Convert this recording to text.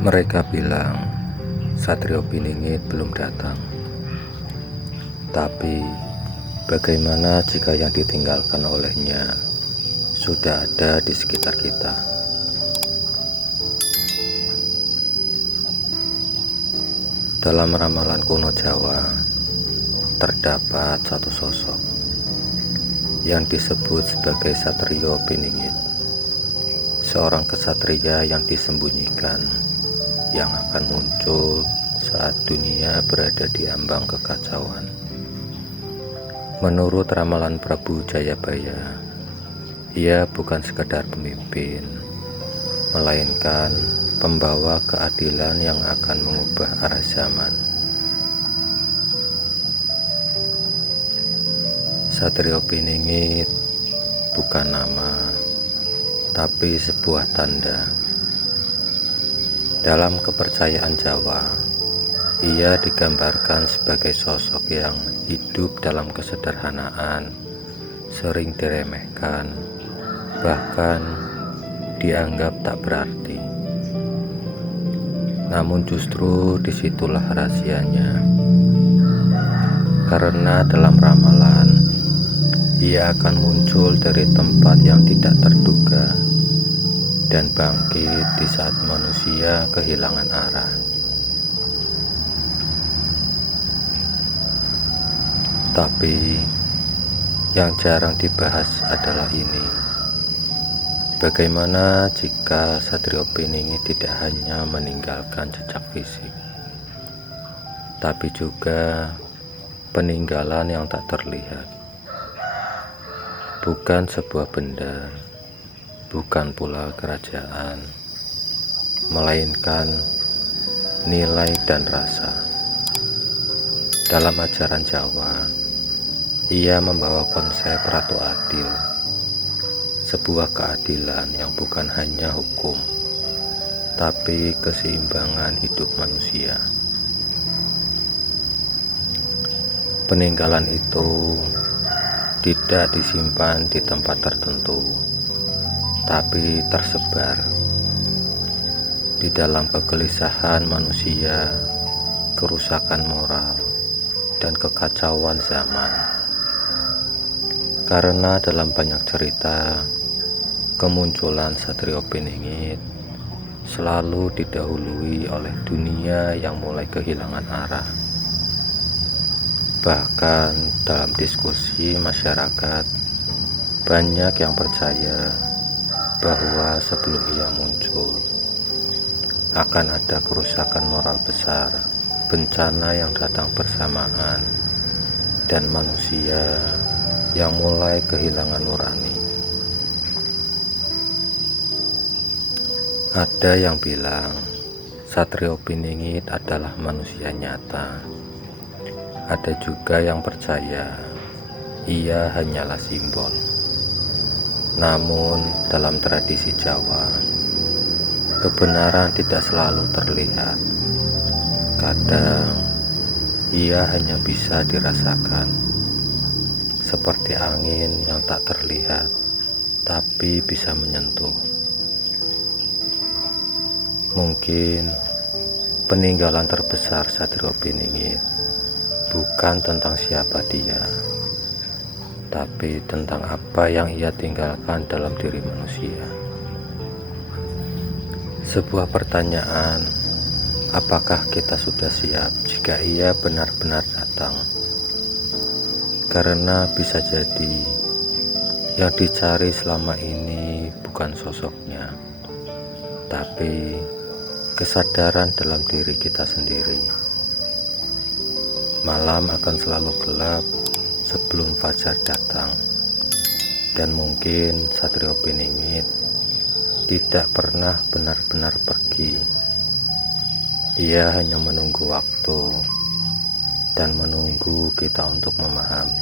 Mereka bilang Satrio Piningit belum datang. Tapi bagaimana jika yang ditinggalkan olehnya sudah ada di sekitar kita? Dalam ramalan kuno Jawa terdapat satu sosok yang disebut sebagai Satrio Piningit, seorang kesatria yang disembunyikan, yang akan muncul saat dunia berada di ambang kekacauan. Menurut ramalan Prabu Jayabaya, ia bukan sekadar pemimpin, melainkan pembawa keadilan yang akan mengubah arah zaman. Satrio Piningit bukan nama, tapi sebuah tanda. Dalam kepercayaan Jawa, ia digambarkan sebagai sosok yang hidup dalam kesederhanaan, sering diremehkan, bahkan dianggap tak berarti. Namun justru disitulah rahasianya, karena dalam ramalan ia akan muncul dari tempat yang tidak terduga dan bangkit di saat manusia kehilangan arah. Tapi yang jarang dibahas adalah ini: bagaimana jika Satrio Piningit tidak hanya meninggalkan jejak fisik, tapi juga peninggalan yang tak terlihat. Bukan sebuah benda, bukan pula kerajaan, melainkan nilai dan rasa. Dalam ajaran Jawa, ia membawa konsep ratu adil, sebuah keadilan yang bukan hanya hukum, tapi keseimbangan hidup manusia. Peninggalan itu tidak disimpan di tempat tertentu, tapi tersebar di dalam kegelisahan manusia, kerusakan moral, dan kekacauan zaman. Karena dalam banyak cerita, kemunculan Satrio Piningit selalu didahului oleh dunia yang mulai kehilangan arah. Bahkan dalam diskusi masyarakat, banyak yang percaya bahwa sebelum ia muncul akan ada kerusakan moral besar, bencana yang datang bersamaan, dan manusia yang mulai kehilangan nurani. Ada yang bilang Satrio Piningit adalah manusia nyata. Ada juga yang percaya ia hanyalah simbol. Namun dalam tradisi Jawa, kebenaran tidak selalu terlihat. Kadang ia hanya bisa dirasakan, seperti angin yang tak terlihat tapi bisa menyentuh. Mungkin peninggalan terbesar Satrio Piningit bukan tentang siapa dia, tapi tentang apa yang ia tinggalkan dalam diri manusia. Sebuah pertanyaan, apakah kita sudah siap jika ia benar-benar datang? Karena bisa jadi yang dicari selama ini bukan sosoknya, tapi kesadaran dalam diri kita sendiri. Malam akan selalu gelap sebelum fajar datang, dan mungkin Satrio Piningit tidak pernah benar-benar pergi. Ia hanya menunggu waktu dan menunggu kita untuk memahami.